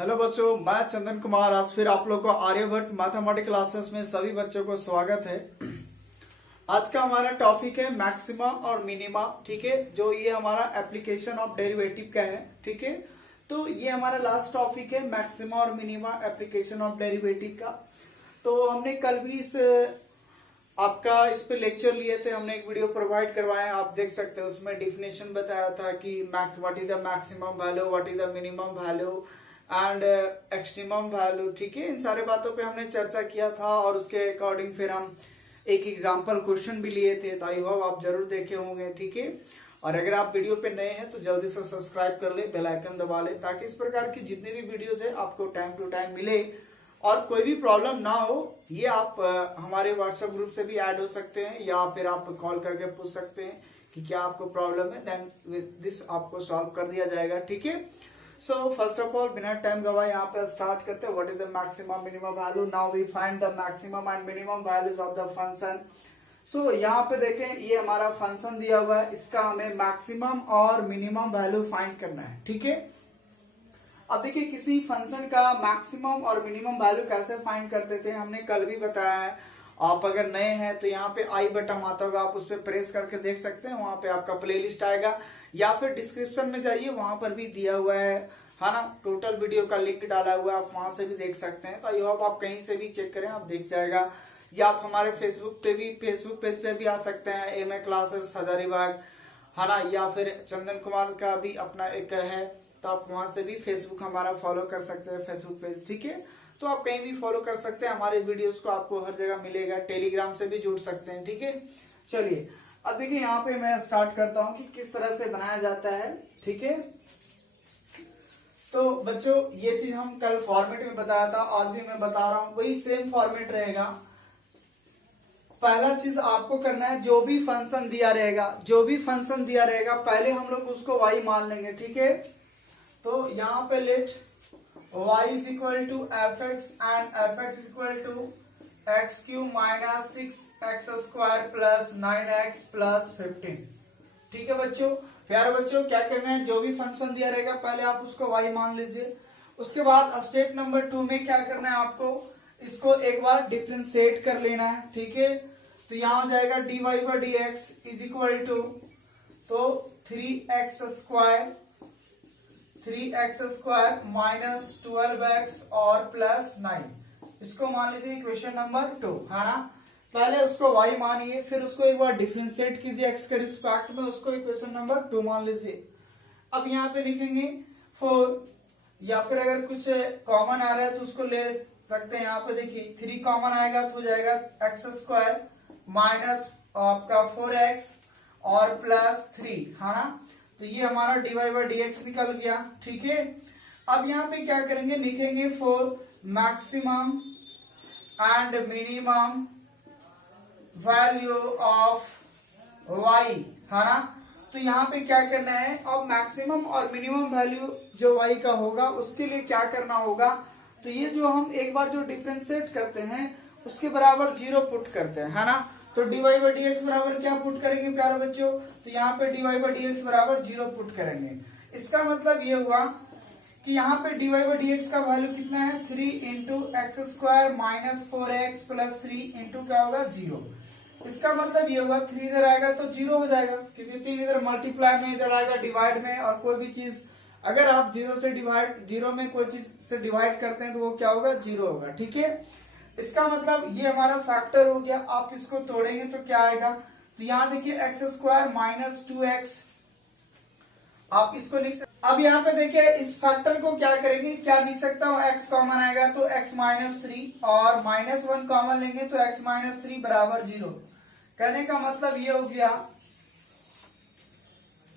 Hello बच्चों, मैं चंदन कुमार आज फिर आप लोग को आर्यभट्ट मैथमेटिक्स क्लासेस में सभी बच्चों को स्वागत है। आज का हमारा टॉपिक है मैक्सिमा और मिनिमा। ठीक है, जो ये हमारा एप्लीकेशन ऑफ डेरिवेटिव का है। ठीक है, तो ये हमारा लास्ट टॉपिक है मैक्सिमा और मिनिमा एप्लीकेशन ऑफ डेरिवेटिव का। तो हमने कल भी आपका इस पे लेक्चर लिए थे, हमने एक वीडियो प्रोवाइड करवाया, आप देख सकते हैं। उसमें डिफिनेशन बताया था कि what is the maximum value, what is the minimum value and extremum value. ठीक है, इन सारे बातों पे हमने चर्चा किया था और उसके अकॉर्डिंग फिर हम एक एग्जांपल क्वेश्चन भी लिए थे। तो आई होप आप जरूर देखे होंगे। ठीक है, और अगर आप वीडियो पे नए हैं तो जल्दी से सब्सक्राइब कर ले, बेल आइकन दबा ले, ताकि इस प्रकार की जितनी भी वीडियोस है आपको टाइम टू टाइम मिले और कोई भी प्रॉब्लम ना हो। ये आप हमारे व्हाट्सएप ग्रुप से भी ऐड हो सकते हैं या फिर आप कॉल करके पूछ सकते हैं कि क्या आपको प्रॉब्लम है, देन विद दिस आपको सॉल्व कर दिया जाएगा। ठीक है, सो फर्स्ट ऑफ ऑल बिना टाइम गवाए यहाँ पर स्टार्ट करते हैं। What is the maximum minimum value. Now we find the maximum and minimum values of the function. So यहाँ पे देखें, ये हमारा फंक्शन दिया हुआ है, इसका हमें मैक्सिमम और मिनिमम वैल्यू फाइंड करना है। ठीक है, अब देखिए किसी फंक्शन का मैक्सिमम और मिनिमम वैल्यू कैसे फाइंड करते थे, हमने कल भी बताया है। आप अगर नए हैं तो यहाँ पे आई बटन आता होगा, आप उस पर प्रेस करके देख सकते हैं, वहां पे आपका प्लेलिस्ट आएगा, या फिर डिस्क्रिप्शन में जाइए, वहां पर भी दिया हुआ है ना, टोटल वीडियो का लिंक डाला हुआ है, आप वहां से भी देख सकते हैं। तो आई होप आप कहीं से भी चेक करें, आप देख जाएगा। या आप हमारे फेसबुक पेज पे भी आ सकते हैं, एमए क्लासेस हजारीबाग, है ना, या फिर चंदन कुमार का भी अपना एक है, तो आप वहां से भी फेसबुक हमारा फॉलो कर सकते हैं, फेसबुक पेज। ठीक है, तो आप कहीं भी फॉलो कर सकते हैं, हमारे वीडियोस को आपको हर जगह मिलेगा। टेलीग्राम से भी जुड़ सकते हैं। ठीक है, चलिए अब देखिए यहाँ पे मैं स्टार्ट करता हूँ कि किस तरह से बनाया जाता है। ठीक है, तो बच्चों ये चीज हम कल फॉर्मेट में बताया था, आज भी मैं बता रहा हूँ, वही सेम फॉर्मेट रहेगा। पहला चीज आपको करना है, जो भी फंक्शन दिया रहेगा पहले हम लोग उसको y मान लेंगे। ठीक है, तो यहाँ पे let y is equal to f x and f x is equal to x cube minus 6x square plus 9x plus 15। ठीक है बच्चों, प्यारे बच्चों क्या करना है, जो भी फंक्शन दिया रहेगा पहले आप उसको y मान लीजिए। उसके बाद स्टेप नंबर 2 में क्या करना है, आपको इसको एक बार डिफरेंशिएट कर लेना है। ठीक है, तो यहाँ हो जाएगा dy by d x is equal to, तो 3x स्क्वायर माइनस 12x और प्लस 9, इसको मान लीजिए इक्वेशन नंबर 2, है ना। पहले उसको y मानिए, फिर उसको एक बार डिफरेंशिएट कीजिए x के रिस्पेक्ट में, उसको इक्वेशन नंबर 2 मान लीजिए। अब यहाँ पे लिखेंगे 4, या फिर अगर कुछ कॉमन आ रहा है तो उसको ले सकते हैं। यहाँ पे देखिए 3 कॉमन आएगा तो हो जाएगा x स्क्वायर माइनस आपका 4x और प्लस 3, है ना। तो ये हमारा dy बाई डी एक्स निकल गया। ठीक है, अब यहाँ पे क्या करेंगे, लिखेंगे for maximum and minimum value of y, है ना। तो यहाँ पे क्या करना है, अब मैक्सिमम और मिनिमम वैल्यू जो y का होगा उसके लिए क्या करना होगा, तो ये जो हम एक बार जो डिफरेंशिएट करते हैं उसके बराबर 0 पुट करते हैं, है ना। तो dy बाई डी एक्स बराबर क्या पुट करेंगे प्यारे बच्चों, तो यहाँ पे dy बाई डी एक्स बराबर 0 पुट करेंगे। इसका मतलब ये हुआ कि यहाँ पे dy बाई डी एक्स का वैल्यू कितना है, 3 into x square minus 4x plus 3 into क्या होगा 0। इसका मतलब ये हुआ 3 इधर आएगा तो 0 हो जाएगा, क्योंकि 3 इधर मल्टीप्लाई में, इधर आएगा डिवाइड में, और कोई भी चीज अगर आप 0 में कोई चीज से डिवाइड करते हैं तो वो क्या होगा, 0 होगा। ठीक है, इसका मतलब ये हमारा फैक्टर हो गया। आप इसको तोड़ेंगे तो क्या आएगा, तो यहाँ देखिए एक्स स्क्वायर माइनस 2x, आप इसको लिख सकते। अब यहाँ पे देखिए इस फैक्टर को क्या करेंगे, क्या लिख सकता हूँ, x कॉमन आएगा तो x माइनस 3 और माइनस 1 कॉमन लेंगे तो x माइनस 3 बराबर 0। कहने का मतलब ये हो गया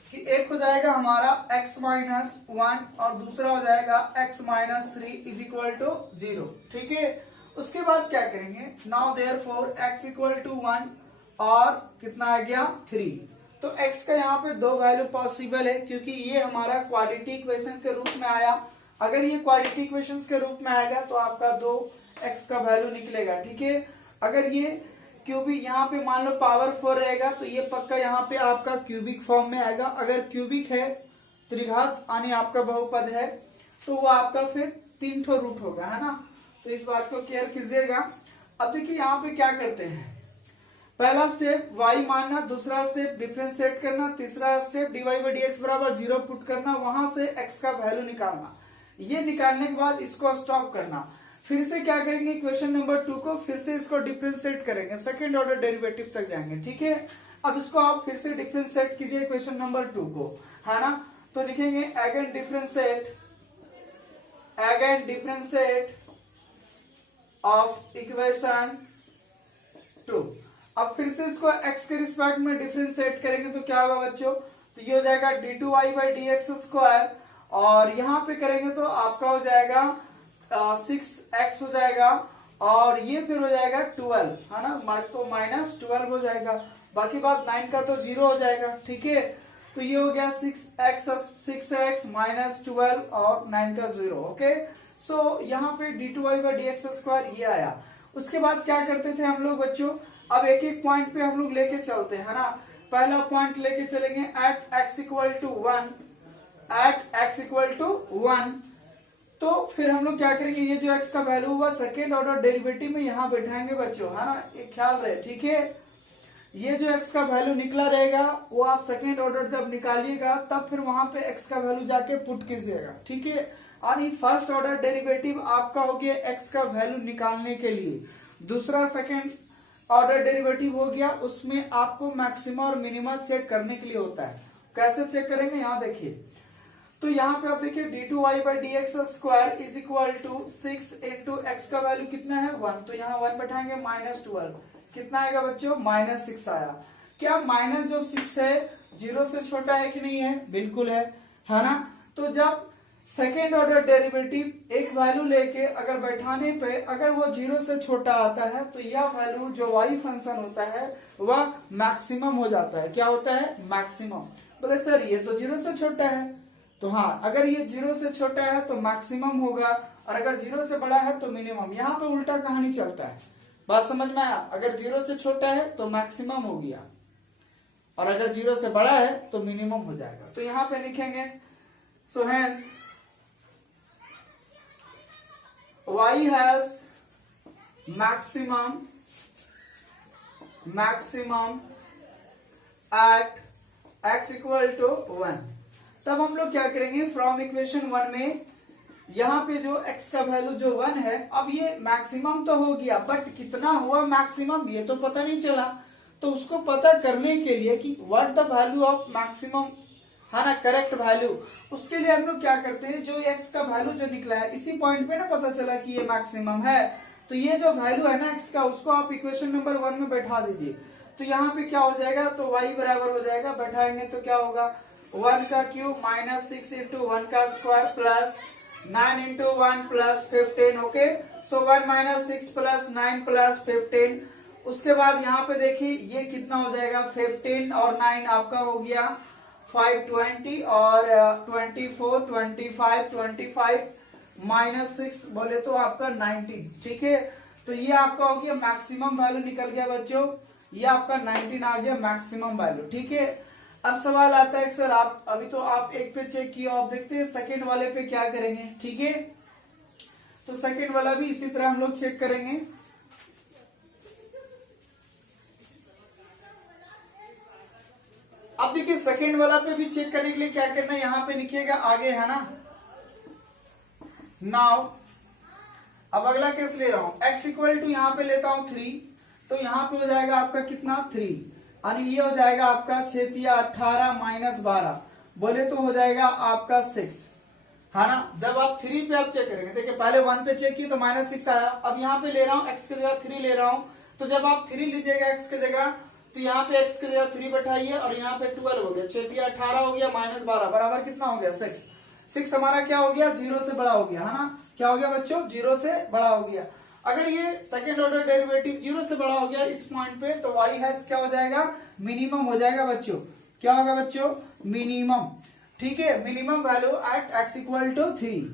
कि एक हो जाएगा हमारा x माइनस 1 और दूसरा हो जाएगा x minus 3 is equal to 0। ठीक है, उसके बाद क्या करेंगे, now therefore x equal to 1 और कितना आ गया 3। तो x का यहाँ पे 2 वैल्यू पॉसिबल है, क्योंकि ये हमारा क्वाड्रेटिक इक्वेशन के रूप में आया। अगर ये क्वाड्रेटिक इक्वेशन के रूप में आएगा तो आपका 2x का वैल्यू निकलेगा। ठीक है, अगर ये क्यूबिक यहाँ पे मान लो पावर 4 रहेगा तो ये पक्का यहाँ पे आपका क्यूबिक फॉर्म में आएगा। अगर क्यूबिक है त्रिघात यानी आपका बहुपद है तो वो आपका फिर 3 ठो रूट होगा, है ना। तो इस बात को केयर कीजिएगा। अब देखिए यहाँ पे क्या करते हैं, पहला स्टेप y मानना, दूसरा स्टेप डिफरेंशिएट करना, तीसरा स्टेप dy बाई dx बराबर 0 पुट करना, वहां से x का वैल्यू निकालना। ये निकालने के बाद इसको स्टॉप करना। फिर से क्या करेंगे, इक्वेशन नंबर 2 को फिर से इसको डिफरेंशिएट करेंगे, सेकंड ऑर्डर डेरिवेटिव तक जाएंगे, ठीक है। अब इसको आप फिर से डिफरेंशिएट कीजिए इक्वेशन नंबर 2 को, है ना। तो लिखेंगे अगेन डिफरेंशिएट ऑफ इक्वेशन 2। अब फिर से इसको x के रिस्पेक्ट में डिफरेंशिएट करेंगे तो क्या होगा बच्चों, तो ये हो जाएगा d2y बाई dx स्क्वायर, और यहाँ पे करेंगे तो आपका हो जाएगा 6x हो जाएगा, और ये फिर हो जाएगा 12, है ना, तो -12 हो जाएगा। बाकी बात 9 का तो 0 हो जाएगा, ठीक है। तो ये हो गया 6x -12 और 9 का 0, ओके। सो यहाँ पे d2y बाई dx स्क्वायर ये आया। उसके बाद क्या करते थे हम लोग बच्चों, अब एक एक पॉइंट पे हम लोग लेके चलते हैं, है ना। पहला पॉइंट लेके चलेंगे एट x इक्वल टू 1, तो फिर हम लोग क्या करेंगे, ये जो x का वैल्यू हुआ सेकेंड ऑर्डर डेरिवेटिव में यहाँ बैठाएंगे बच्चों, है ना, एक ख्याल रहे, ठीक है। ये जो x का वैल्यू निकला रहेगा वो आप सेकेंड ऑर्डर जब निकालिएगा तब फिर वहां पे x का वैल्यू जाके पुट कीजिएगा, ठीक है। और ये फर्स्ट ऑर्डर डेरिवेटिव आपका हो गया x का वैल्यू निकालने के लिए। दूसरा सेकेंड ऑर्डर डेरिवेटिव हो गया, उसमें आपको मैक्सिमा और मिनिमा चेक करने के लिए होता है। कैसे चेक करेंगे, यहाँ देखिए, तो यहाँ पे आप देखिए d2y by dx square is equal to 6 into x का वैल्यू कितना है 1, तो यहाँ 1 बैठाएंगे -12, कितना आएगा बच्चों, -6 आया। क्या माइनस जो 6 है 0 से छोटा है कि नहीं है, बिल्कुल है ना। तो जब सेकेंड ऑर्डर डेरिवेटिव एक वैल्यू लेके अगर बैठाने पे अगर वो 0 से छोटा आता है तो यह वैल्यू जो y फंक्शन होता है वह मैक्सिमम हो जाता है। क्या होता है, मैक्सिमम। बोले सर ये तो 0 से छोटा है, तो हाँ, अगर ये 0 से छोटा है तो मैक्सिमम होगा, और अगर 0 से बड़ा है तो मिनिमम। यहाँ पे उल्टा कहानी चलता है, बात समझ में आया। अगर 0 से छोटा है तो मैक्सिमम हो गया, और अगर 0 से बड़ा है तो मिनिमम हो जाएगा। तो यहाँ पे लिखेंगे so hence y has maximum at x equal to 1। तब हम लोग क्या करेंगे, फ्रॉम इक्वेशन 1 में यहाँ पे जो x का वैल्यू जो 1 है, अब ये मैक्सिमम तो हो गया बट कितना हुआ मैक्सिमम ये तो पता नहीं चला। तो उसको पता करने के लिए कि what the value of maximum, है ना, करेक्ट वैल्यू, उसके लिए हम लोग क्या करते हैं, जो x का वैल्यू जो निकला है इसी पॉइंट पे ना पता चला कि ये मैक्सिमम है, तो ये जो वैल्यू है ना x का उसको आप इक्वेशन नंबर 1 में बैठा दीजिए। तो यहाँ पे क्या हो जाएगा, तो y बराबर हो जाएगा, बैठाएंगे तो क्या होगा, 1 का क्यूब -6 इंटू 1 का square plus 9 into 1 plus 15, okay. So 1 -6 plus 9 plus 15। उसके बाद यहाँ पे देखिए ये कितना हो जाएगा, 15 और 9 आपका हो गया 520, और 24 25 25 -6 बोले तो आपका 19, ठीक है। तो ये आपका हो गया मैक्सिमम वैल्यू निकल गया बच्चों, ये आपका 19 आ गया मैक्सिमम वैल्यू, ठीक है। अब सवाल आता है सर आप अभी तो आप एक पे चेक किया, आप देखते हैं सेकेंड वाले पे क्या करेंगे, ठीक है। तो सेकेंड वाला भी इसी तरह हम लोग चेक करेंगे। अब देखिए सेकेंड वाला पे भी चेक करने के लिए क्या करना है, यहाँ पे लिखिएगा आगे, है ना। नाउ अब अगला केस ले रहा हूं, x इक्वल टू यहाँ पे लेता हूं 3, तो यहाँ पे हो जाएगा आपका कितना 3, यानी ये हो जाएगा आपका 6 18 -12 बोले तो हो जाएगा आपका 6, है ना। जब आप 3 पे आप चेक करेंगे, देखिए पहले 1 पे चेक किए तो -6 आया, अब यहाँ पे ले रहा हूँ x की जगह 3 ले रहा हूँ, तो जब आप 3 लीजिएगा x की जगह तो यहाँ पे x की जगह 3 बैठाइए, और यहाँ पे 12 हो गया, 6 18 हो गया -12 बराबर कितना हो गया 6 हमारा क्या हो गया, 0 से बड़ा हो गया, है ना। क्या हो गया बच्चों, 0 से बड़ा हो गया। अगर ये सेकेंड ऑर्डर डेरिवेटिव 0 से बड़ा हो गया इस पॉइंट पे, तो y हैज क्या हो जाएगा, मिनिमम हो जाएगा बच्चों। क्या होगा बच्चों, मिनिमम, ठीक है। Minimum value at x equal to 3।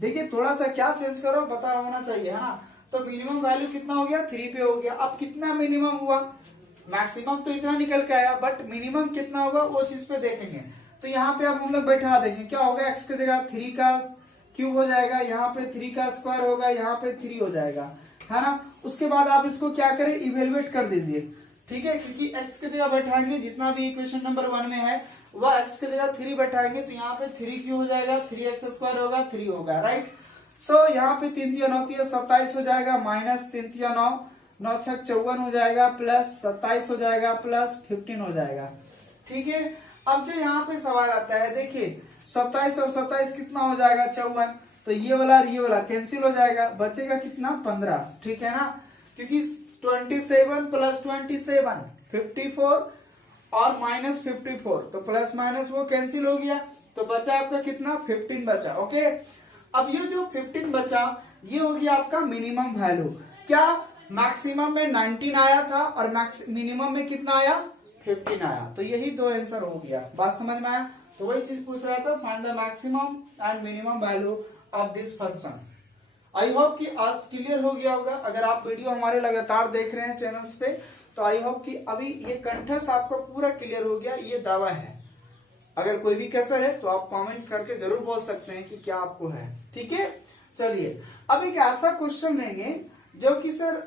देखिए थोड़ा सा क्या चेंज करो पता होना चाहिए, है ना। तो मिनिमम वैल्यू कितना हो गया, 3 पे हो गया। अब कितना मिनिमम हुआ, मैक्सिमम तो इतना निकल के आया, बट मिनिमम कितना होगा वो चीज पे देखेंगे। तो यहाँ पे अब हम लोग बैठा देंगे, क्या होगा, x की जगह क्यूब हो जाएगा, यहाँ पे 3 का स्क्वायर होगा, यहाँ पे 3 हो जाएगा, है ना। उसके बाद आप इसको क्या करें, इवेलुएट कर दीजिए, ठीक है, क्योंकि x की जगह बैठाएंगे जितना भी इक्वेशन नंबर 1 में है वह x की जगह 3 बैठाएंगे तो यहाँ पे 3 क्यों हो जाएगा, 3x स्क्वायर होगा, 3 होगा, राइट। सो यहाँ पे 3 3 9 3 27 हो जाएगा, माइनस 3 3 9 9 6 54 हो जाएगा, प्लस 27 हो जाएगा, प्लस 15 हो जाएगा, ठीक है। अब जो यहाँ पे सवाल आता है, देखिए 27 और 27 कितना हो जाएगा, 54, तो ये वाला कैंसिल हो जाएगा, बचेगा कितना, 15, ठीक है ना, क्योंकि 27 प्लस 27 54 और माइनस 54, तो प्लस माइनस वो कैंसिल हो गया, तो बचा आपका कितना, 15 बचा, ओके। अब ये जो 15 बचा ये हो गया आपका मिनिमम वैल्यू। क्या मैक्सिमम में 19 आया था और मिनिमम में कितना आया, 15 आया, तो यही दो आंसर हो गया। बात समझ में आया, तो वही चीज पूछ रहा था, find the maximum and minimum value of this function. I hope कि आज क्लियर हो गया होगा। अगर आप वीडियो हमारे लगातार देख रहे हैं चैनल्स पे तो आई होप कि अभी ये कंठस्थ आपको पूरा क्लियर हो गया, ये दावा है। अगर कोई भी कसर है तो आप कमेंट्स करके जरूर बोल सकते हैं कि क्या आपको है, ठीक है। चलिए अब एक ऐसा क्वेश्चन लेंगे जो कि सर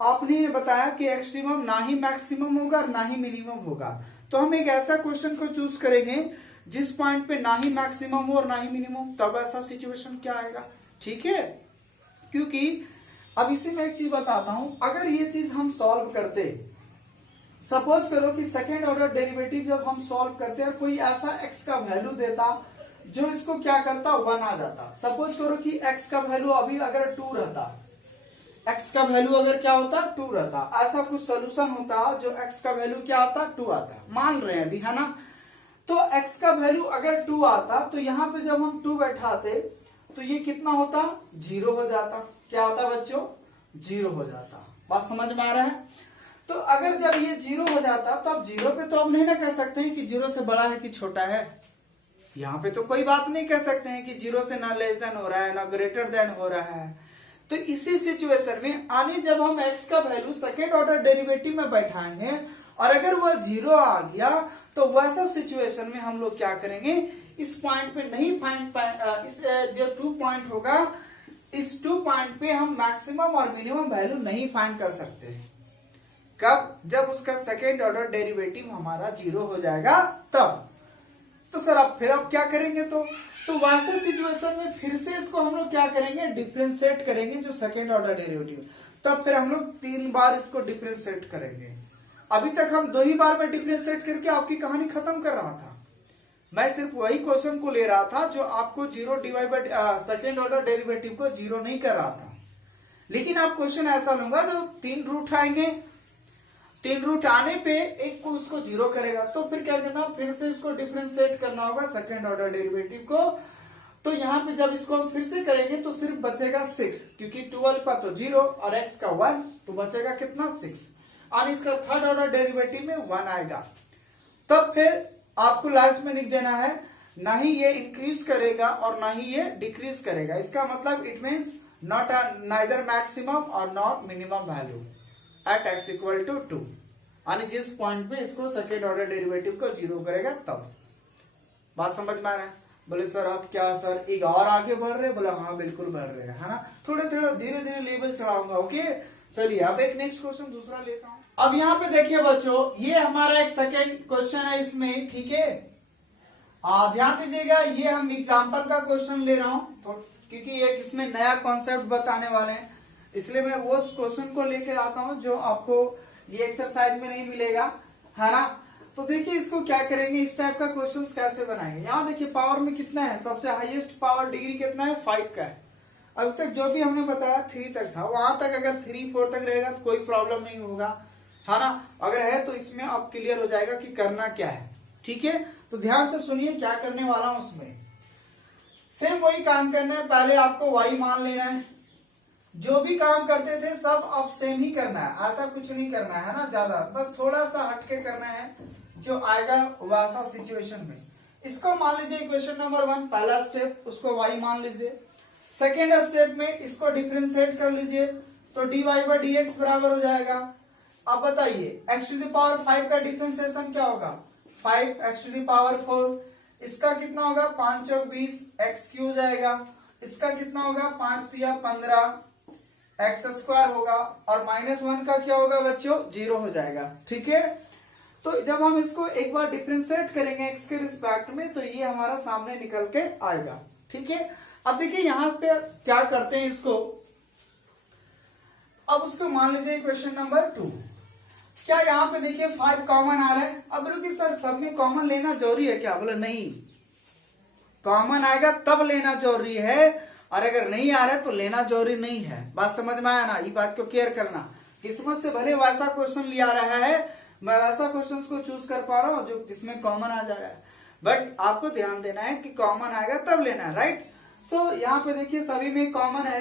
आपने बताया कि एक्सट्रीमम ना ही मैक्सिमम होगा और ना ही मिनिमम होगा, तो हम एक ऐसा क्वेश्चन को चूज करेंगे जिस पॉइंट पे ना ही मैक्सिमम हो और ना ही मिनिमम, तब ऐसा सिचुएशन क्या आएगा, ठीक है। क्योंकि अब इसी में एक चीज बताता हूं, अगर ये चीज हम सॉल्व करते, सपोज करो कि सेकेंड ऑर्डर डेरिवेटिव जब हम सॉल्व करते और कोई ऐसा x का वैल्यू देता जो इसको क्या करता, 1 आ जाता। सपोज करो कि x का वैल्यू अभी अगर 2 रहता, x का वैल्यू अगर क्या होता, 2 रहता, ऐसा कुछ सोल्यूशन होता जो x का वैल्यू क्या आता, 2 आता, मान रहे हैं अभी, है ना। तो x का वैल्यू अगर 2 आता तो यहाँ पे जब हम 2 बैठाते तो ये कितना होता, 0 हो जाता। क्या होता बच्चों, 0 हो जाता। बात समझ में आ रहा है। तो अगर जब ये 0 हो जाता तो अब 0 पे तो आप नहीं ना कह सकते हैं कि 0 से बड़ा है कि छोटा है, यहाँ पे तो कोई बात नहीं कह सकते हैं कि 0 से ना लेस देन हो रहा है ना ग्रेटर देन हो रहा है। तो इसी सिचुएशन में आने जब हम x का वैल्यू सेकेंड ऑर्डर डेरिवेटिव में बैठाएंगे और अगर वह 0 आ गया तो वैसा सिचुएशन में हम लोग क्या करेंगे, इस पॉइंट पे नहीं फाइंड, इस जो 2 पॉइंट होगा इस 2 पॉइंट पे हम मैक्सिमम और मिनिमम वैल्यू नहीं फाइंड कर सकते। कब, जब उसका सेकेंड ऑर्डर डेरिवेटिव हमारा 0 हो जाएगा तब। तो सर अब फिर अब क्या करेंगे, तो वैसे सिचुएशन में फिर से इसको हम लोग क्या करेंगे, डिफरेंशिएट करेंगे जो सेकेंड ऑर्डर डेरिवेटिव, तब फिर हम लोग 3 बार इसको डिफरेंशिएट करेंगे। अभी तक हम 2 ही बार में डिफरेंशिएट करके आपकी कहानी खत्म कर रहा था। मैं सिर्फ वही क्वेश्चन को ले रहा था जो आपको 0 divide by second order derivative को 0 नहीं कर रहा था। लेकिन आप क्वेश्चन ऐसा लूंगा जो 3 रूट आएंगे, 3 रूट आने पे एक को उसको 0 करेगा, तो फिर क्या करना, फिर से इसको डिफरेंशिएट करना होगा सेकेंड ऑर्डर डेरिवेटिव को। तो यहाँ पे जब इसको हम फिर से करेंगे तो सिर्फ बचेगा 6, क्योंकि 12 का तो 0 और x का 1, तो बचेगा कितना, 6। और इसका थर्ड ऑर्डर डेरिवेटिव में 1 आएगा। तब फिर आपको लास्ट में लिख देना है, ना ही ये इंक्रीज करेगा और ना ही ये डिक्रीज करेगा। इसका मतलब it means not neither maximum और not minimum value at x equal to 2, यानी जिस पॉइंट पे इसको सेकेंड ऑर्डर डेरिवेटिव को 0 करेगा तब। बात समझ में आ रहा है। बोले सर आप क्या सर एक और आगे बढ़ रहे, बोला हाँ बिल्कुल बढ़ रहे हैं, है ना, थोड़े थोड़े धीरे धीरे लेवल चढ़ाऊंगा, ओके। चलिए अब एक नेक्स्ट क्वेश्चन दूसरा लेता हूं। अब यहाँ पे देखिए बच्चों, ये हमारा एक सेकेंड क्वेश्चन है इसमें, ठीक है। ध्यान दीजिएगा, ये हम एग्जाम्पल का क्वेश्चन ले रहा हूँ क्योंकि एक इसमें नया कॉन्सेप्ट बताने वाले हैं, इसलिए मैं वो क्वेश्चन को लेके आता हूँ जो आपको ये एक्सरसाइज में नहीं मिलेगा, है ना। तो देखिए इसको क्या करेंगे, इस टाइप का क्वेश्चन कैसे बनाएंगे। यहाँ देखिए पावर में कितना है, सबसे हाईएस्ट पावर डिग्री कितना है, 5 का है। अब तक जो भी हमने बताया 3 तक था, वहां तक अगर 3 4 तक रहेगा तो कोई प्रॉब्लम नहीं होगा, है ना। अगर है तो इसमें अब क्लियर हो जाएगा कि करना क्या है, ठीक है। तो ध्यान से सुनिए क्या करने वाला हूं। उसमें सेम वही काम करना है, पहले आपको y मान लेना है। जो भी काम करते थे सब अब सेम ही करना है, ऐसा कुछ नहीं करना है ना ज्यादा, बस थोड़ा सा हटके करना है जो आएगा वैसा सिचुएशन में। इसको मान लीजिए इक्वेशन नंबर 1 पहला स्टेप, उसको y मान लीजिए। सेकेंड स्टेप में इसको डिफरेंशिएट कर लीजिए, तो dy बाई dx बराबर हो जाएगा। अब बताइए x टू द पावर 5 का डिफरेंशिएशन क्या होगा, 5 x टू द पावर 4, इसका कितना होगा, 5 चौक 20 x क्यू हो जाएगा। इसका कितना होगा, 5 तिया 15 एक्स स्क्वायर होगा, और -1 का क्या होगा बच्चों, 0 हो जाएगा। ठीक है, तो जब हम इसको एक बार डिफरेंशिएट करेंगे एक्स के रिस्पेक्ट में तो ये हमारा सामने निकल के आएगा। ठीक है, अब देखिए यहां पे क्या करते हैं इसको, अब उसको मान लीजिए क्वेश्चन नंबर 2, क्या यहाँ पे देखिए 5 कॉमन आ रहा है। अब रुकिए सर, सब में कॉमन लेना जरूरी है क्या, बोले नहीं, कॉमन आएगा तब लेना जरूरी है, और अगर नहीं आ रहा है तो लेना जरूरी नहीं है। बात समझ में आया ना, ये बात को केयर करना। किस्मत से भले वैसा क्वेश्चन लिया रहा है, मैं वैसा क्वेश्चन को चूज कर पा रहा हूँ जो जिसमें कॉमन आ जा रहा है, बट आपको ध्यान देना है कि कॉमन आएगा तब लेना है, राइट। सो यहाँ पे देखिए सभी में कॉमन है,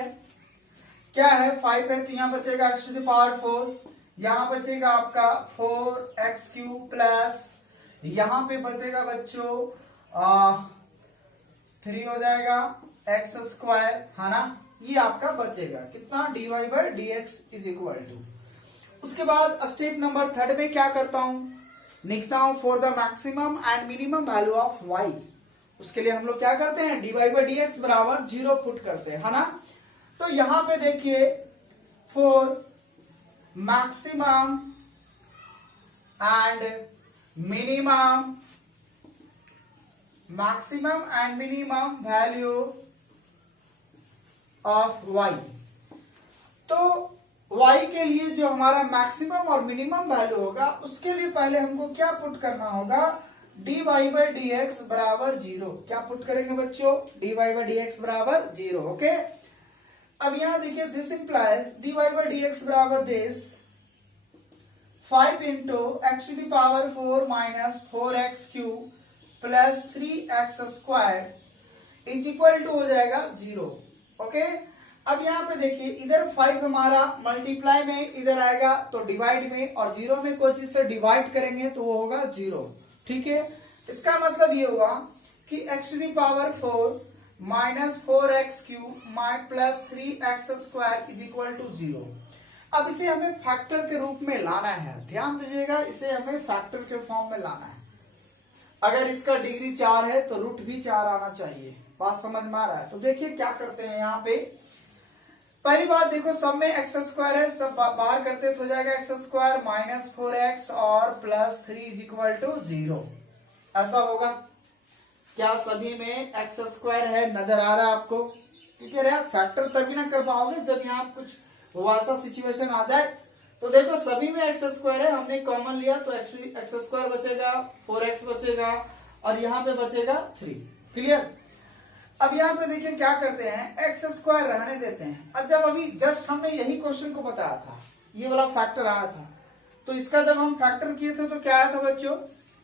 क्या है, 5 है, तो यहाँ बचेगा x⁴, यहाँ बचेगा आपका 4x³ प्लस यहाँ पे बचेगा बच्चों 3 हो जाएगा x², है ना, ये आपका बचेगा कितना, dy/dx = उसके बाद स्टेप नंबर 3 में क्या करता हूं, लिखता हूं for the maximum and minimum value of y। उसके लिए हम लोग क्या करते हैं, dy/dx बराबर 0 पुट करते हैं, है ना। तो यहां पे देखिए for maximum and minimum value of y, तो y के लिए जो हमारा मैक्सिमम और मिनिमम वैल्यू होगा उसके लिए पहले हमको क्या पुट करना होगा, dy/dx बराबर 0। क्या पुट करेंगे बच्चों, dy/dx बराबर 0। ओके, अब यहां देखिए दिस इंप्लाइज dy/dx बराबर this 5 into x⁴ minus 4x³ plus 3x² is equal to हो जाएगा 0। ओके, अब यहाँ पे देखिए इधर 5 हमारा मल्टीप्लाई में इधर आएगा तो डिवाइड में, और 0 में कोई चीज से डिवाइड करेंगे तो वो होगा 0। ठीक है, इसका मतलब ये हुआ कि x⁴ minus 4x³ plus 3x² is equal to 0। अब इसे हमें फैक्टर के रूप में लाना है, ध्यान दीजिएगा, इसे हमें फैक्टर के फॉर्म में लाना है। अगर इसका डिग्री 4 है तो रूट भी 4 आना चाहिए। बात समझ में आ रहा है, तो देखिए क्या करते हैं यहाँ पे, पहली बात देखो सब में x² है, सब बाहर करते तो हो जाएगा x² माइनस 4x और प्लस 3 इज इक्वल टू 0। ऐसा होगा क्या, सभी में x² है, नजर आ रहा है आपको। ठीक है, फैक्टर तभी ना कर पाओगे जब यहाँ कुछ वैसा सिचुएशन आ जाए। तो देखो सभी में x² है, हमने कॉमन लिया तो x² बचेगा, 4x बचेगा, और यहाँ पे बचेगा 3। क्लियर। अब यहाँ पे देखिए क्या करते हैं, x² रहने देते हैं। अब जब अभी जस्ट हमने यही क्वेश्चन को बताया था, ये वाला फैक्टर आया था, तो इसका जब हम फैक्टर किए थे तो क्या आया था बच्चों,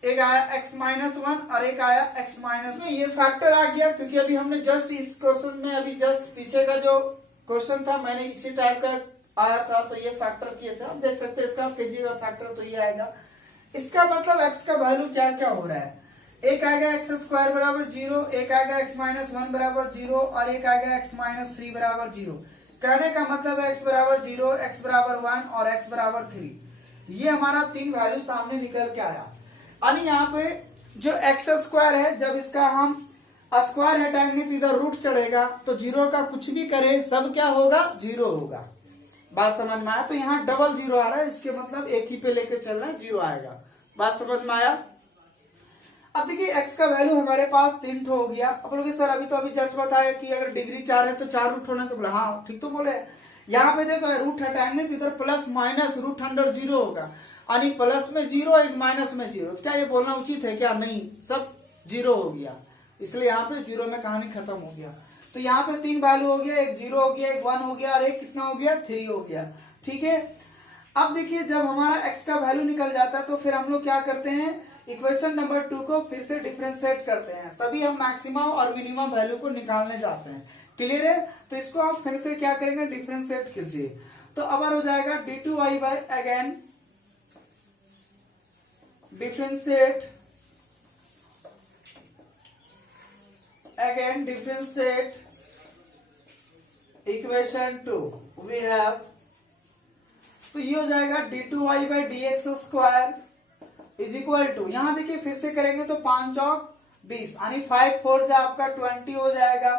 एक आया x-1 और एक आया x-1। ये फैक्टर आ गया क्योंकि अभी हमने जस्ट इस क्वेश्चन में, अभी जस्ट पीछे का जो क्वेश्चन था मैंने इसी टाइप का आया था, तो ये फैक्टर किए थे। आप देख सकते हैं इसका कीजिएगा फैक्टर तो ये आएगा। इसका मतलब x का वैल्यू क्या क्या हो रहा है, एक आएगा x² बराबर 0, एक आएगा x-1 बराबर 0, और एक आएगा x-3 बराबर 0। कहने का मतलब x बराबर 0, x बराबर 1 और x बराबर 3। ये हमारा 3 वैल्यू सामने निकल के आया। यानी यहाँ पे जो x² है, जब इसका हम स्क्वायर हटाएंगे तो इधर रूट चढ़ेगा, तो 0 का कुछ भी करे सब क्या होगा, 0 होगा। बात समझ में आया, तो यहाँ डबल 0 आ रहा है, इसके मतलब एक ही पे लेके चल रहा है, 0 आएगा। बात समझ में आया। अब देखिए x का वैल्यू हमारे पास 3 हो गया। अब लोग सर अभी तो अभी जस्ट बताया कि अगर डिग्री 4 है तो 4 रूट होना, तो बोला हाँ ठीक तो बोले। यहाँ पे देखो रूट हटाएंगे तो इधर प्लस माइनस रूट अंडर 0 होगा, यानी प्लस में 0 एक माइनस में 0। क्या ये बोलना उचित है क्या, नहीं, सब 0 हो गया, इसलिए यहाँ पे 0 में कहानी खत्म हो गया। तो यहाँ पे 3 वैल्यू हो गया, एक 0 हो गया, एक 1 हो गया, और एक कितना हो गया, 3 हो गया। ठीक है, अब देखिए जब हमारा x का वैल्यू निकल जाता है तो फिर हम लोग क्या करते हैं, इक्वेशन नंबर 2 को फिर से डिफरेंशिएट करते हैं, तभी हम मैक्सिमम और मिनिमम वैल्यू को निकालने जाते हैं। क्लियर है, तो इसको आप फिर से क्या करेंगे, डिफरेंशिएट कीजिए, तो अब हो जाएगा d2y by again differentiate equation 2 we have, तो ये हो जाएगा d2y bye dx² is equal to, यहां देखिए फिर से करेंगे तो 5 चौक 20, यानी 5 4 से आपका 20 हो जाएगा,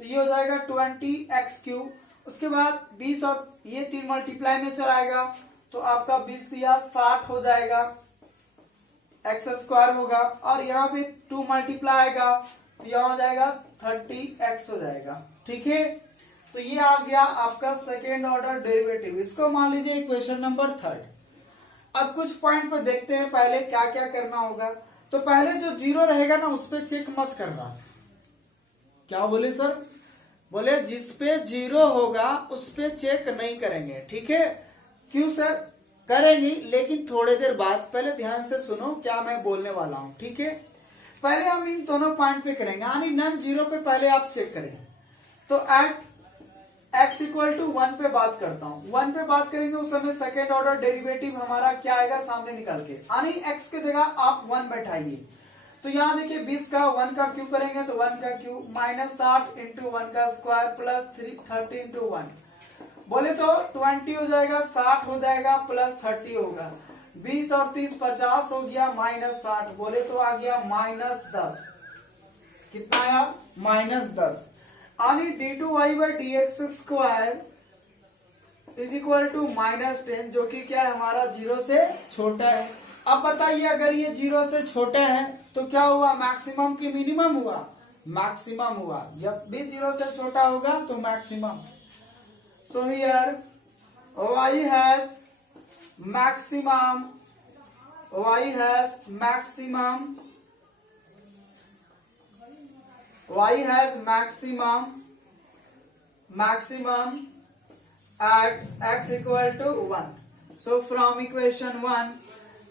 तो ये हो जाएगा 20x3। उसके बाद 20 और ये 3 मल्टीप्लाई में चलाएगा तो आपका 20 दिया 60 हो जाएगा, x² होगा। और यहाँ पे 2 मल्टीप्लाई आएगा तो यह हो जाएगा 30x हो जाएगा। ठीक है, तो ये आ गया आपका सेकेंड ऑर्डर डेरिवेटिव। इसको मान लीजिए इक्वेशन नंबर 3। अब कुछ पॉइंट पर देखते हैं पहले क्या क्या करना होगा। तो पहले जो 0 रहेगा ना उस पर चेक मत करना। क्या बोले सर? बोले जिस पे 0 होगा उस पे चेक नहीं करेंगे। ठीक है, क्यों सर? करेंगे लेकिन थोड़ी देर बाद, पहले ध्यान से सुनो क्या मैं बोलने वाला हूं। ठीक है, पहले हम इन दोनों पॉइंट पे करेंगे, यानी नन 0 पे पहले आप चेक करें। तो एट x = 1 पे बात करता हूं, 1 पे बात करेंगे उस समय सेकेंड ऑर्डर डेरिवेटिव हमारा क्या आएगा सामने निकल के, यानी x की जगह आप 1 बैठाइए। तो यहाँ देखिए 20 का 1 का क्यूब करेंगे तो 1 का क्यूब माइनस 60 इंटू 1 का स्क्वायर प्लस 30 इंटू 1, बोले तो 20 हो जाएगा, 60 हो जाएगा प्लस 30 होगा, 20 और 30 50 हो गया माइनस 60, बोले तो आ गया -10। कितना आया? -10। यानी d2y/dx² = -10, जो कि क्या है हमारा 0 से छोटा है। अब बताइए अगर ये 0 से छोटा है तो क्या हुआ? मैक्सिमम की मिनिमम हुआ? मैक्सिमम हुआ। जब भी 0 से छोटा होगा तो maximum. So here y has maximum at x = 1। So from equation 1,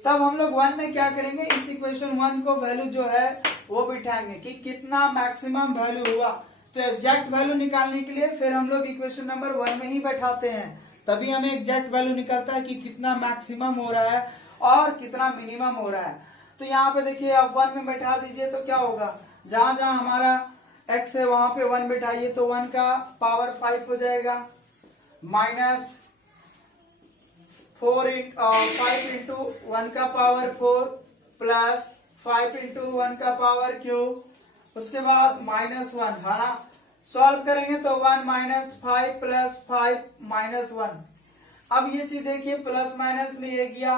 तब हम लोग 1 में क्या करेंगे, इस इक्वेशन 1 को वैल्यू जो है वो बिठाएंगे कि कितना मैक्सिमम वैल्यू हुआ। तो एग्जैक्ट वैल्यू निकालने के लिए फिर हम लोग इक्वेशन नंबर 1 में ही बैठाते हैं, तभी हमें एग्जैक्ट वैल्यू निकलता है कि कितना मैक्सिमम हो रहा है और कितना मिनिमम हो रहा है। तो यहाँ पे देखिए आप 1 में बैठा दीजिए तो क्या होगा, जहां जहां हमारा x है वहां पे 1 बैठाइए तो 1 का पावर 5 हो जाएगा, माइनस 5 इंटू 1 का पावर 4 प्लस 5 इंटू 1 का पावर क्यूब, उसके बाद -1 है ना। सॉल्व करेंगे तो 1 - 5 प्लस 5 -1। अब ये चीज देखिए प्लस माइनस में ये गया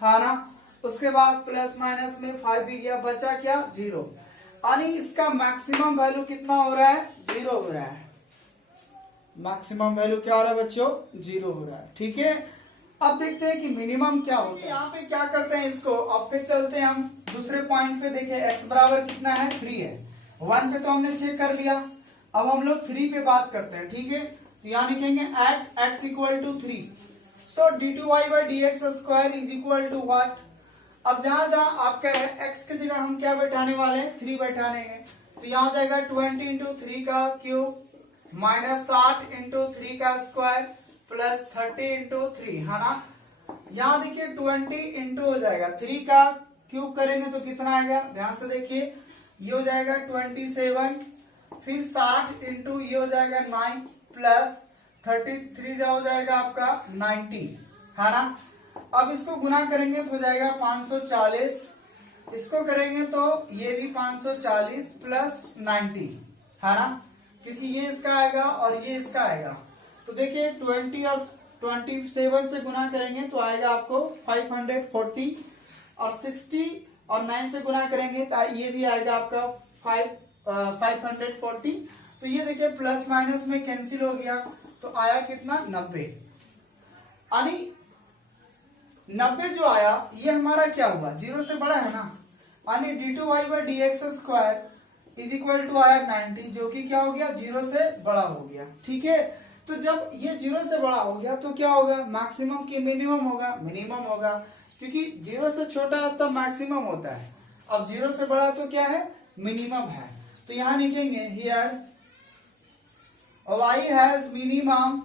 है ना, उसके बाद प्लस माइनस में 5 भी गया, बचा क्या? 0। यानी इसका मैक्सिमम वैल्यू कितना हो रहा है? 0 हो रहा है। मैक्सिमम वैल्यू क्या हो रहा है बच्चों? 0 हो रहा है। ठीक है, अब देखते हैं कि मिनिमम क्या होगा। यहाँ पे क्या करते हैं इसको, अब फिर चलते हैं हम दूसरे पॉइंट पे। देखिए x बराबर कितना है? 3 है। 1 पे तो हमने चेक कर लिया, अब हम लोग 3 पे बात करते हैं। ठीक है, तो यहाँ लिखेंगे eight x = 3। So d2y/dx² = what? अब जहां जहां आपका है x की जगह हम क्या बैठाने वाले हैं? 3 बैठाने हैं। तो यहाँ जाएगा 20 इंटू 3 का क्यूब माइनस 60 इंटू 3 का स्क्वायर प्लस 30 इंटू 3 है ना। यहाँ देखिए 20 इंटू हो जाएगा 3 का क्यूब करेंगे तो कितना आएगा? ध्यान से देखिए, ये हो जाएगा 27, फिर 60 इंटू ये हो जाएगा 9 प्लस 33 हो जाएगा आपका 90 है ना। अब इसको गुना करेंगे तो हो जाएगा 540, इसको करेंगे तो ये भी 540 प्लस 90 है ना, क्योंकि ये इसका आएगा और ये इसका आएगा। तो देखिए 20 और 27 से गुना करेंगे तो आएगा आपको 540, और 60 और 9 से गुना करेंगे तो ये भी आएगा आपका 540। तो ये देखिए प्लस माइनस में कैंसिल हो गया तो आया कितना? 90। यानी 90 जो आया ये हमारा क्या हुआ? 0 से बड़ा है ना, यानी d2y/dx² = आया 90, जो कि क्या हो गया? 0 से बड़ा हो गया। ठीक है, तो जब ये 0 से बड़ा हो गया तो क्या होगा? मैक्सिमम की मिनिमम होगा? मिनिमम होगा, क्योंकि 0 से छोटा है तो मैक्सिमम होता है, अब 0 से बड़ा तो क्या है? मिनिमम है। तो यहां लिखेंगे here y has minimum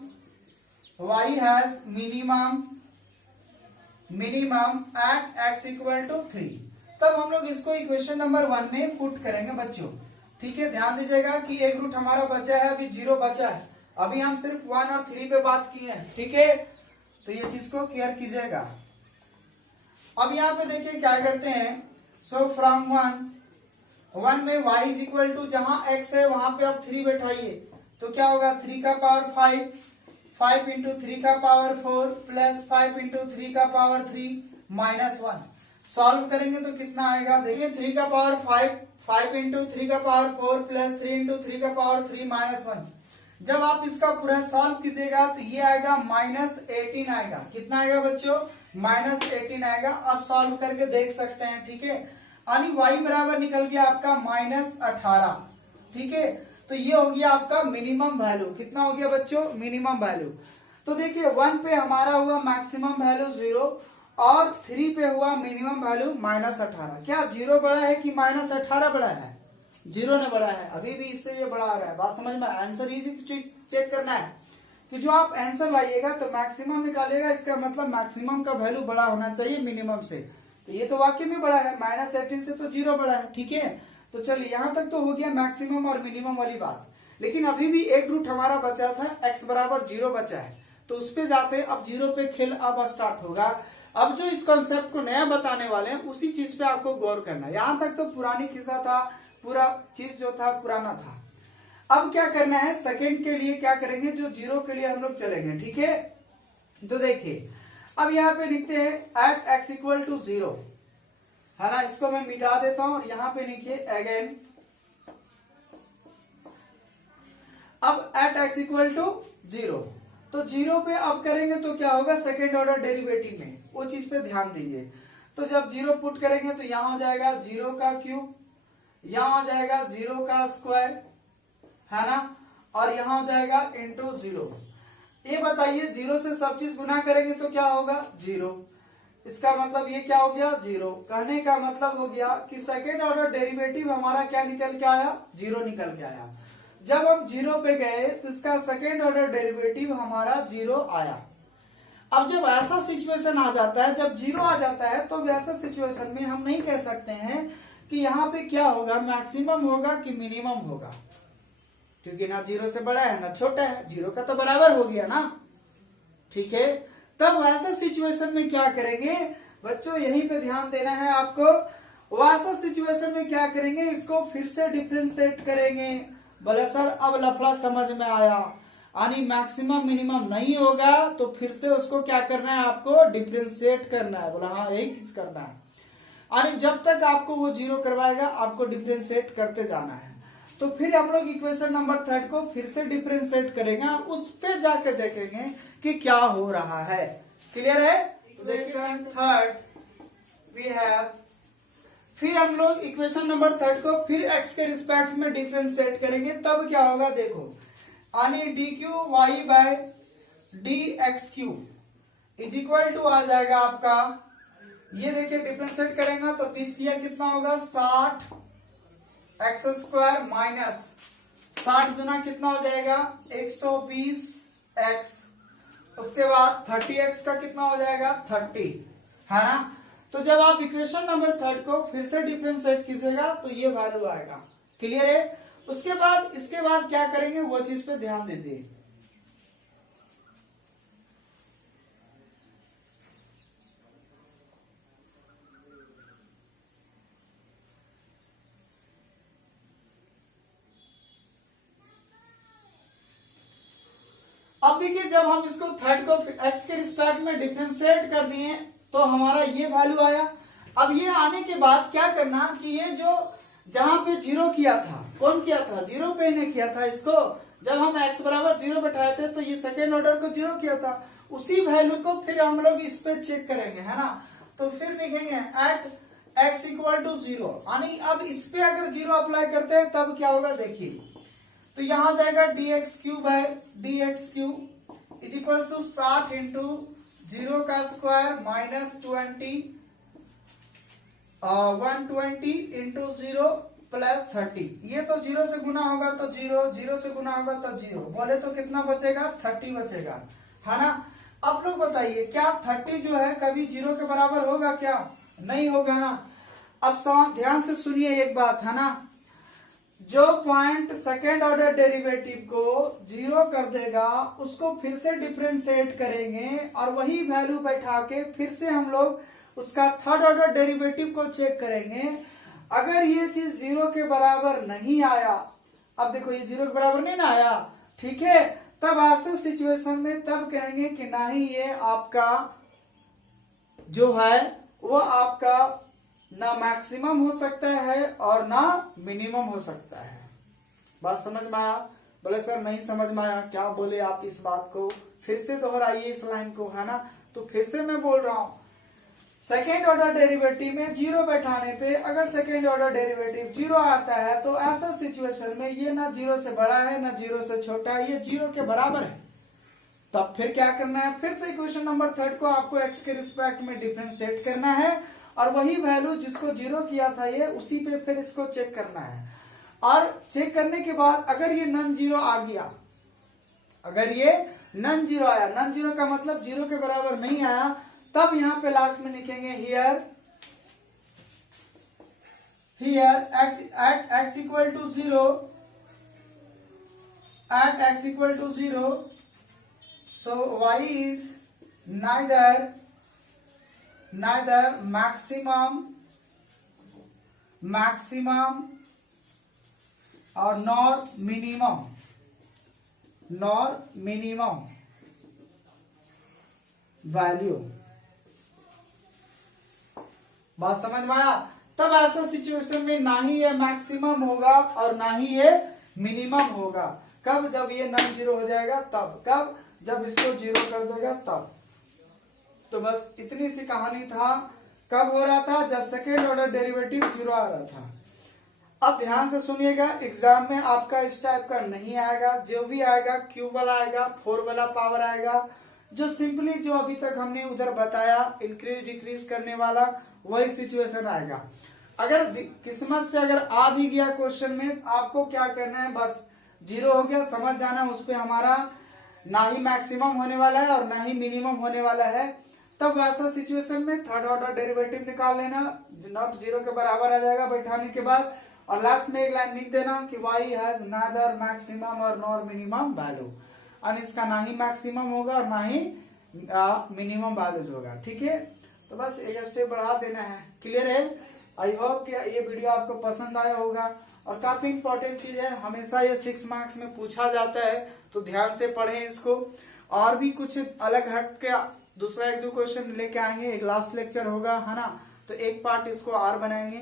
at x = 3। तब हम लोग इसको इक्वेशन नंबर 1 में पुट करेंगे बच्चों। ठीक है, ध्यान दीजिएगा कि एक रूट हमारा बचा है, अभी 0 बचा है, अभी हम सिर्फ 1 और 3 पे बात किए हैं। ठीक है, तो ये चीज को क्लियर कीजिएगा। अब यहाँ पे देखिए क्या करते हैं, सो फ्रॉम 1 1 में y इज इक्वल टू जहां x है वहां पे आप 3 बैठाइए तो क्या होगा 3 का पावर 5, 5 इंटू 3 का पावर 4 प्लस 5 इंटू 3 का पावर 3 माइनस 1। सॉल्व करेंगे तो कितना आएगा, देखिए 3 का पावर 5, 5 इंटू 3 का पावर 4 प्लस 3 इंटू 3 का पावर 3 माइनस 1। जब आप इसका पूरा सॉल्व कीजिएगा तो ये आएगा -18 आएगा। कितना आएगा बच्चों, -18 आएगा। आप सॉल्व करके देख सकते हैं, ठीक है। यानी y बराबर निकल गया आपका -18, ठीक है। तो ये हो गया आपका मिनिमम वैल्यू। कितना हो गया बच्चों, मिनिमम वैल्यू। तो देखिए 1 पे हमारा हुआ मैक्सिमम वैल्यू 0 और 3 पे हुआ मिनिमम वैल्यू -18। क्या 0 बड़ा है कि -18 बड़ा है, 0 ने बड़ा है। अभी भी इससे ये बड़ा आ रहा है, बात समझ में। आंसर इजी चेक करना है कि जो आप आंसर लाइएगा तो मैक्सिमम निकालिएगा, इसका मतलब मैक्सिमम का वैल्यू बड़ा होना चाहिए मिनिमम से। तो ये तो वाकई में बड़ा है, -18 से तो 0 बड़ा है, ठीक है। तो चलिए यहां तक तो हो गया मैक्सिमम और मिनिमम वाली बात। लेकिन अभी भी एक रूट हमारा बचा था, x बराबर 0 बचा है, तो उस पे जाते अब 0 पे खेल अब स्टार्ट होगा। अब जो इस कॉन्सेप्ट को नया बताने वाले हैं उसी चीज पे आपको गौर करना है। यहां तक तो पुरानी किस्सा था, पूरा चीज जो था पुराना था। अब क्या करना है, सेकंड के लिए क्या करेंगे, जो 0 के लिए हम लोग चलेंगे, ठीक है। तो देखिए अब यहाँ पे लिखते हैं एट x इक्वल टू 0, है ना। इसको मैं मिटा देता हूं और यहाँ पे लिखिए अगेन। अब एट x इक्वल टू 0, तो 0 पे अब करेंगे तो क्या होगा, सेकेंड ऑर्डर डेरिवेटिव में, वो चीज पे ध्यान दीजिए। तो जब 0 पुट करेंगे तो यहाँ हो जाएगा 0 का क्यूब, यहाँ हो जाएगा 0 का स्क्वायर, है ना, और यहाँ हो जाएगा इंटू 0। ये बताइए 0 से सब चीज गुना करेंगे तो क्या होगा, 0। इसका मतलब ये क्या हो गया, 0। कहने का मतलब हो गया कि सेकेंड ऑर्डर डेरिवेटिव हमारा क्या निकल के आया, 0 निकल के आया। जब हम 0 पे गए तो इसका सेकेंड ऑर्डर डेरिवेटिव हमारा 0 आया। अब जब ऐसा सिचुएशन आ जाता है, जब 0 आ जाता है, तो वैसे सिचुएशन में हम नहीं कह सकते हैं कि यहाँ पे क्या होगा, मैक्सिमम होगा कि मिनिमम होगा, क्योंकि ना 0 से बड़ा है ना छोटा है, 0 का तो बराबर हो गया ना, ठीक है। तब वैसे सिचुएशन में क्या करेंगे बच्चों, यहीं पे ध्यान देना है आपको। वैसा सिचुएशन में क्या करेंगे, इसको फिर से डिफ्रेंशिएट करेंगे। बोले सर अब लफड़ा समझ में आया, यानी मैक्सिमम मिनिमम नहीं होगा तो फिर से उसको क्या करना है, आपको डिफ्रेंशिएट करना है। बोला हाँ यही चीज करना है, यानी जब तक आपको वो 0 करवाएगा आपको डिफ्रेंशिएट करते जाना है। तो फिर हम लोग इक्वेशन नंबर 3 को फिर से डिफ्रेंशिएट करेंगे, उस पे जाके देखेंगे कि क्या हो रहा है। क्लियर है। इक्वेशन 3 वी हैव, फिर हम लोग इक्वेशन नंबर 3 को फिर x के रिस्पेक्ट में डिफ्रेंशिएट करेंगे। तब क्या होगा देखो, यानी dqy by dx³ is equal to आ जाएगा आपका, ये देखिए डिफ्रेंशिएट करेंगे तो 20 दिया कितना होगा 60x² माइनस 60 गुना कितना हो जाएगा 120x, उसके बाद 30x का कितना हो जाएगा 30, है ना। तो जब आप इक्वेशन नंबर 3 को फिर से डिफरेंशिएट कीजिएगा तो ये वैल्यू आएगा। क्लियर है। उसके बाद इसके बाद क्या करेंगे वो चीज पे ध्यान दीजिए। अब देखिए जब हम इसको 3 को x के रिस्पेक्ट में डिफरेंशिएट कर दिए तो हमारा ये वैल्यू आया। अब ये आने के बाद क्या करना कि ये जो जहां पे 0 किया था, कौन किया था 0 पे ने किया था इसको, जब हम x बराबर 0 बैठाए थे तो ये सेकेंड ऑर्डर को 0 किया था, उसी वैल्यू को फिर हम लोग इस पे चेक करेंगे, है ना। तो फिर लिखेंगे एट x इक्वल टू 0, यानी अब इस पे अगर 0 अप्लाई करते हैं तब क्या होगा देखिए, तो यहां जाएगा dx³ है, dx³ is equal to 60 into 0 का स्क्वायर माइनस 120 इंटू 0 प्लस 30। ये तो 0 से गुना होगा तो 0, 0 से गुना होगा तो 0, बोले तो कितना बचेगा 30 बचेगा, है ना। अब लोग बताइए क्या 30 जो है कभी 0 के बराबर होगा क्या, नहीं होगा ना। अब ध्यान से सुनिए एक बात, है ना, जो पॉइंट सेकेंड ऑर्डर डेरिवेटिव को 0 कर देगा उसको फिर से डिफरेंशिएट करेंगे और वही वैल्यू बैठा के फिर से हम लोग उसका थर्ड ऑर्डर डेरिवेटिव को चेक करेंगे। अगर ये चीज 0 के बराबर नहीं आया, अब देखो ये 0 के बराबर नहीं ना आया, ठीक है, तब ऐसे सिचुएशन में तब कहेंगे कि ना ही ये आपका जो है वो आपका ना मैक्सिमम हो सकता है और ना मिनिमम हो सकता है। बात समझ में आया? बोले सर नहीं समझ में आया, क्या बोले आप इस बात को, फिर से दोहराइए इस लाइन को, है ना। तो फिर से मैं बोल रहा हूं, सेकेंड ऑर्डर डेरिवेटिव में 0 बैठाने पे अगर सेकेंड ऑर्डर डेरिवेटिव 0 आता है तो ऐसा सिचुएशन में ये ना 0 से बड़ा है ना 0 से छोटा है, ये 0 के बराबर है। तब फिर क्या करना है, फिर से इक्वेशन नंबर 3 को आपको x के रिस्पेक्ट में डिफरेंशिएट करना है और वही वैल्यू जिसको 0 किया था ये उसी पे फिर इसको चेक करना है। और चेक करने के बाद अगर ये नॉन जीरो आ गया, अगर ये नॉन जीरो आया, नॉन जीरो का मतलब 0 के बराबर नहीं आया, तब यहां पे लास्ट में लिखेंगे here at x equal to 0, at x equal to 0, so y is neither maximum or nor minimum value। बात समझ में आया? तब ऐसा सिचुएशन में ना ही ये मैक्सिमम होगा और ना ही ये मिनिमम होगा। कब? जब ये नॉन जीरो हो जाएगा तब। कब? जब इसको 0 कर देगा तब। तो बस इतनी सी कहानी था। कब हो रहा था? जब सेकेंड ऑर्डर डेरिवेटिव 0 आ रहा था। अब ध्यान से सुनिएगा, एग्जाम में आपका इस टाइप का नहीं आएगा। जो भी आएगा क्यूब वाला आएगा, 4 वाला पावर आएगा, जो सिंपली जो अभी तक हमने उधर बताया इंक्रीज डिक्रीज करने वाला वही सिचुएशन आएगा। अगर किस्मत से अगर आ भी गया क्वेश्चन में, आपको क्या करना है, बस 0 हो गया समझ जाना, उस पे हमारा ना ही मैक्सिमम होने वाला है और ना ही मिनिमम होने वाला है। तब वैसा सिचुएशन में थर्ड ऑर्डर डेरिवेटिव निकाल लेना, नॉट 0 के बराबर आ जाएगा बैठाने के बाद, और लास्ट में एक लाइन लिख देना कि y हैज नादर मैक्सिमम और नॉर मिनिमम वैल्यू, और इसका ना ही मैक्सिमम होगा और ना ही मिनिमम वैल्यूज होगा। ठीक है, तो बस एक स्टेप बढ़ा देना है। क्लियर है? आई होप कि ये वीडियो आपको पसंद आया होगा और काफी इंपॉर्टेंट चीज है, हमेशा ये 6 मार्क्स में पूछा जाता है, तो ध्यान से पढ़ें इसको। और भी कुछ अलग हट के दूसरा 1-2 क्वेश्चन लेके आएंगे, एक लास्ट लेक्चर होगा, है ना, तो एक पार्ट इसको और बनाएंगे।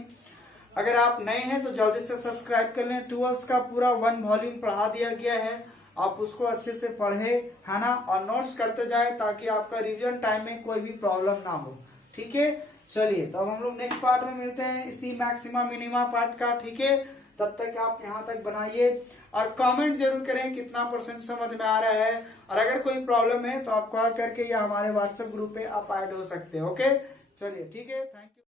अगर आप नए हैं तो जल्दी से सब्सक्राइब कर लें। 12th का पूरा 1 वॉल्यूम पढ़ा दिया गया है, आप उसको अच्छे से पढ़े, है ना, और नोट्स करते जाए ताकि आपका रिवीजन टाइम में कोई भी प्रॉब्लम ना हो। ठीक है, चलिए तो अब हम लोग नेक्स्ट पार्ट में मिलते हैं, इसी मैक्सिमा मिनिमा पार्ट का। ठीक है, तब तक आप यहाँ तक बनाइए और कमेंट जरूर करें कितना % समझ में आ रहा है, और अगर कोई प्रॉब्लम है तो आप कॉल करके या हमारे व्हाट्सएप ग्रुप पे आप ऐड हो सकते हैं। ओके, चलिए ठीक है, थैंक यू।